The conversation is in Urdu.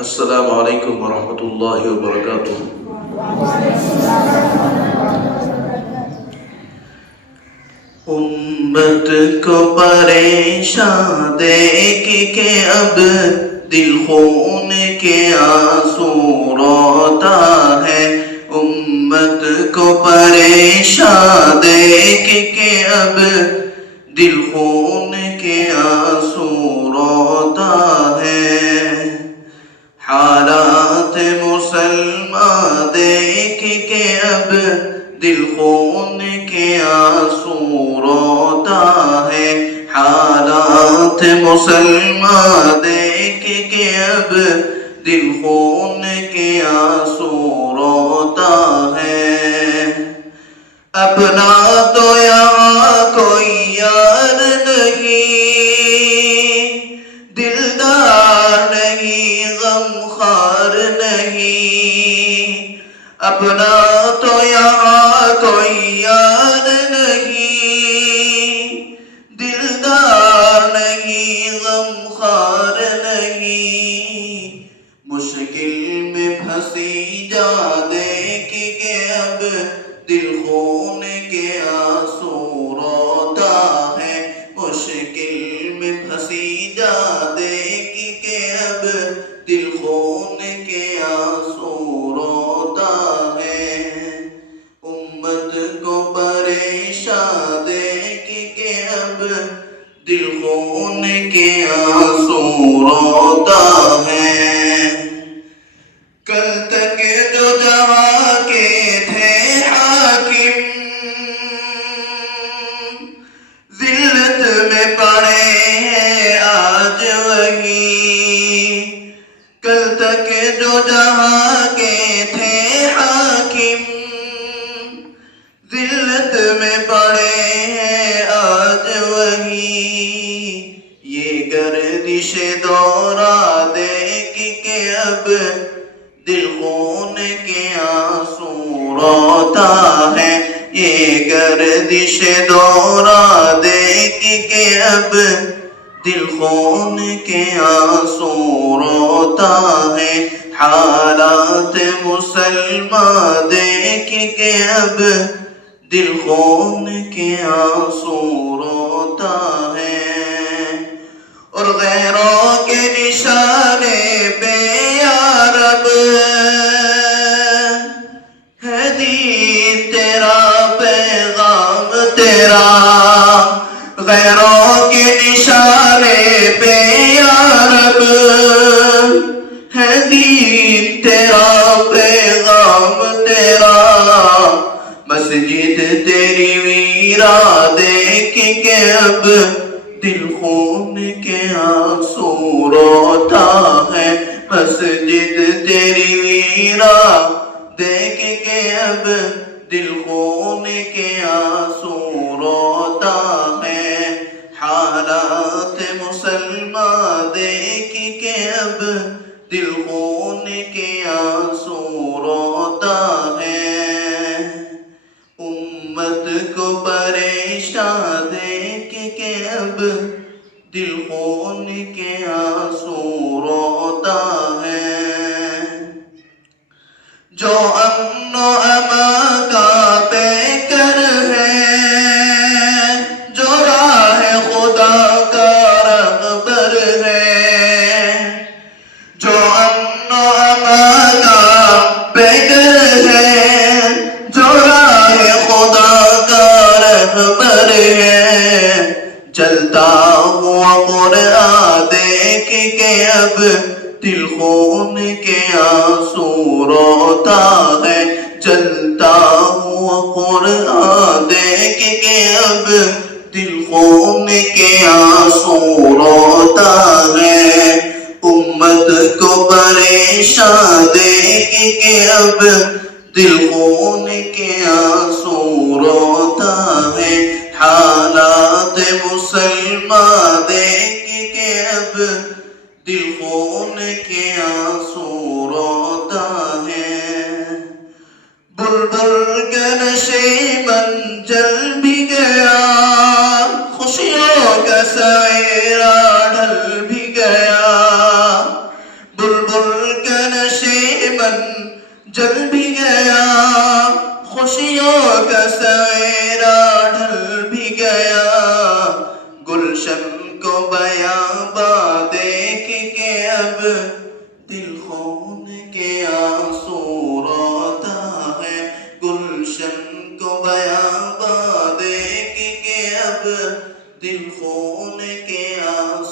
السلام علیکم ورحمۃ اللہ وبرکاتہ۔ امت کو پریشان دیکھ کے اب دل خون کے آنسو روتا ہے۔ امت کو پریشان دیکھ کے اب دل خون کے آنسو روتا ہے۔ حالات مسلمان دیکھ کے اب دل خون کے آنسو روتا ہے۔ حالات مسلمان دیکھ کے اب دل خون کے آنسو روتا ہے۔ اپنا تو یہاں کوئی یار نہیں، دلدار نہیں، غمخوار نہیں۔ اپنا تو یہاں کوئی یار نہیں، دلدار نہیں، غمخوار نہیں۔ مشکل میں پھنسی جا دیکھ کے اب دل خون کے آنسو روتا ہے۔ مشکل میں پھنسی جا دیکھ کے اب دل خون کے آنسو روتا ہے۔ امت کو پریشان دیکھ کے اب دل خون کے آنسو روتا ہے۔ کل تک جو جہاں کے تھے حاکم، ذلت میں پڑے ہیں آج وہی۔ کل تک جو جہاں کے تھے حاکم، ذلت میں پڑے ہیں آج وہی۔ یہ گردش دورہ دیکھ کے اب دل خون کے آنسو روتا ہے۔ یہ گردش دورہ دیکھ کے اب دل خون کے آنسو روتا ہے۔ حالات مسلمان دیکھ کے اب دل خون کے آنسو روتا ہے۔ اور غیروں کے نشانے پہ یا رب ہے دین تیرا، پیغام تیرا۔ غیروں کے نشانے پہ یا رب ہے دین تیرا، پیغام تیرا۔ مسجد تیری ویرا دیکھ کے اب دل خون کے آنسو روتا ہے۔ مسجد تیری ویرا دیکھ کے اب دل خون کے آنسو روتا ہے۔ حالات مسلمان دیکھ کے اب دل خون کے آنسو روتا ہے۔ امت کو پریشان دیکھ کے اب دل خون کے آنسو روتا ہے۔ جو امن و امان کا پیکر ہے، جو راہ خدا کا رہبر ہے، جو امن و امان کا پیکر ہے، جو راہ خدا کا رہبر ہے۔ چلتا ہوا قرآن دیکھ کے اب دل خون کے آنسو روتا ہے۔ چلتا ہوا قرآن دیکھ کے اب دل خون کے آنسو روتا ہے۔ امت کو پریشان دیکھ کے اب دل خون کے آنسو روتا ہے۔ حالات مسلمان دیکھ کے اب دل خون کے آنسو روتا ہے۔ بلبل کا نشیمن جل بھی گیا، خوشیوں کا سائرہ ڈھل بھی گیا۔ بلبل جل بھی گیا خوشیوں کا سایرہ ڈھل بھی گیا گلشن کو بیاباں دیکھ کے اب دل خون کے آنسو روتا ہے گلشن کو بیاباں دیکھ کے اب دل خون کے آنسو